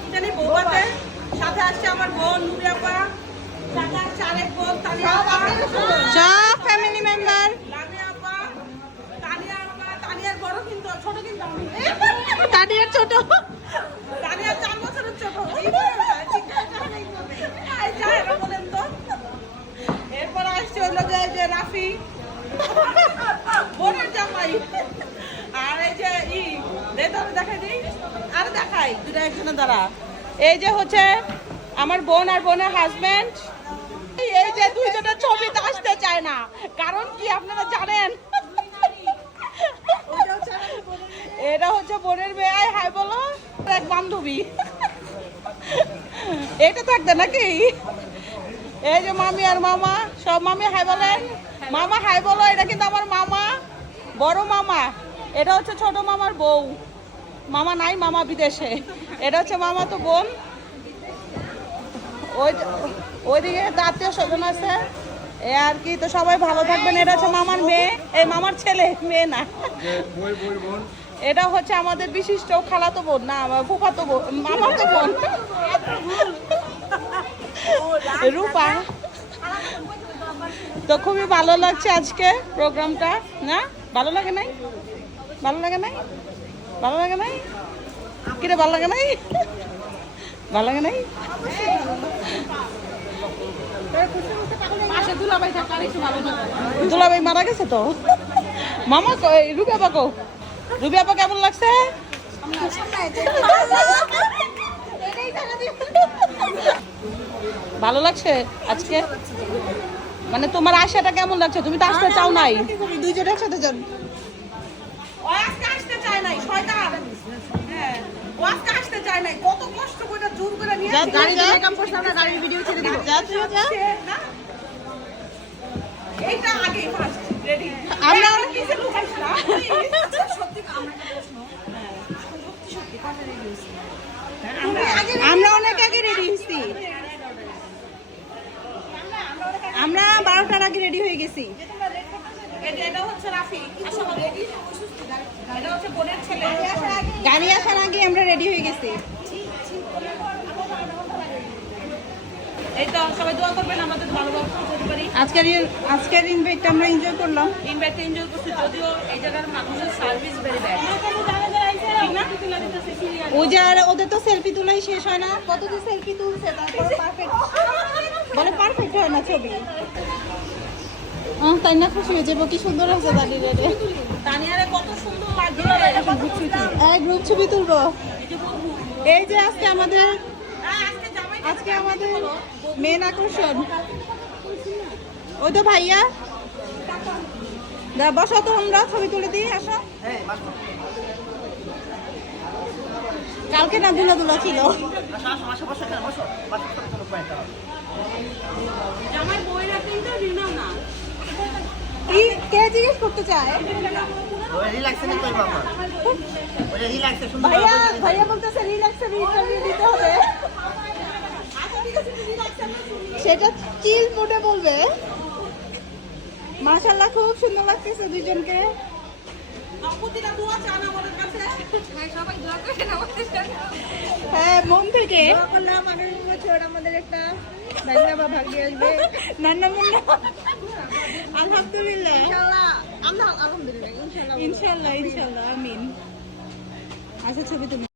কি জানি বৌবাতে সাথে আসছে আমার বোন নুরি আপা, সাথে আসছে আরেক বোন তানিয়া আপা, সব ফ্যামিলি মেম্বার। লামিয়া আপা, তানিয়া আপা, তানিয়ার বড় কিন্তু ছোট কিন্তু আমি। তানিয়ার ছোট, তানিয়ার 4 বছরের ছোট। এই যা এটা বলেন তো। এরপর আসছে হলো যে রাফি বোনের জামাই, আর এই যে দেখাই দিই, আর দেখাই দুটা একজনের দ্বারা। এই যে হচ্ছে আমার বোন আর বোনের হাজবেন্ড। এই যে দুইজনের ছবিতে আসতে চায় না, কারণ কি আপনারা জানেন? এটা হচ্ছে বোনের মেয়ে। হাই বলো, এক বান্ধবী। এটা থাকতে নাকি? এই যে মামি আর মামা, সব মামি হাই বলেন, মামা হাই বলো। এটা কিন্তু আমার মামা, বড় মামা। এটা হচ্ছে ছোট মামার বউ। মামা নাই, মামা বিদেশে। এটা হচ্ছে মামা তো বোন। ওইদিকে আত্মীয় স্বজন আছে, এ আর কি। তো সবাই ভালো থাকবেন। এটা হচ্ছে মামার মেয়ে, এই মামার ছেলে, মেয়ে না। এটা হচ্ছে আমাদের বিশিষ্ট খালাতো বোন, না ফুফাতো বোন, মামাতো বোন রূপা। তো খুবই ভালো লাগছে আজকে প্রোগ্রামটা, না? ভালো লাগে নাই? ভালো লাগে নাই? ভালো লাগে নাই? কিরে ভালো লাগে নাই? ভালো লাগে নাই? দুলাভাই মারা গেছে তো। মামা রুবি আপা কো, রুবি আপা কেমন লাগছে? ভালো লাগছে আজকে? মানে তোমার আশাটা কেমন লাগছে? তুমি তো আসতে চাও নাই। দুইজন একসাথে যান। ও আজকে আসতে চায় নাই, শয়তান। হ্যাঁ, ও আজকে আসতে চায় নাই। কত কষ্ট করে জোর করে নিয়ে যা, গাড়ি যা। কাম করছ, আমরা গাড়ির ভিডিও ছেড়ে দিব। যা তুই যা। এইটা আগে ফার্স্ট রেডি। আমরা কিসে লুকাইছ না? সত্যি আমরা আমরা অনেক আগে রেডি হয়েছি। আমরা 12টার আগে রেডি হয়ে গেছি। এটা হচ্ছে রাফি, এটা হচ্ছে বোনের ছেলে। গাড়ি আসার আগে আমরা রেডি হয়ে গেছি। এই তো সবাই দোয়া করবেন আমাদের ভালোভাবে করতে পারি। আজকের ইনভাইটটা আমরা এনজয় করলাম। ইনভাইট এনজয় করছি, যদিও এই জায়গার মানুষের সার্ভিস ভেরি ব্যাড। ওদের তো সেলফি তোলাই শেষ হয় না, কত যে সেলফি তুলছে, তারপর পারফেক্ট বলে পারফেক্ট হয় না ছবি। তাই না? খুশি হয়ে যাবো, কি সুন্দর আছে দাঁড়িয়ে রে। তানিয়ারে কত সুন্দর লাগছে। গ্রুপ ছবি তুলবো। এই যে আজকে আমাদের মেন আকর্ষণ ওই তো ভাইয়া। বসো তো, আমরা ছবি তুলে দিই। আসো। কালকে না দুলা ছিল। জামাই বইরা কিন্তু দিলাম না। কে জিজ্ঞেস করতে চায়? ভাইয়া বলতেছে রিল্যাক্সের ইন্টারভিউ দিতে হবে। সেটা চিল মুডে বলবে। মাশাআল্লাহ, খুব সুন্দর লাগতেছে দুইজনকে। হ্যাঁ, মন থেকে আমাদের একটা ভাগ্যে আসবে। নান্না মুন্না আলহামদুলিল্লাহ, ইনশাল্লাহ আমিন। আচ্ছা, ছবি তুমি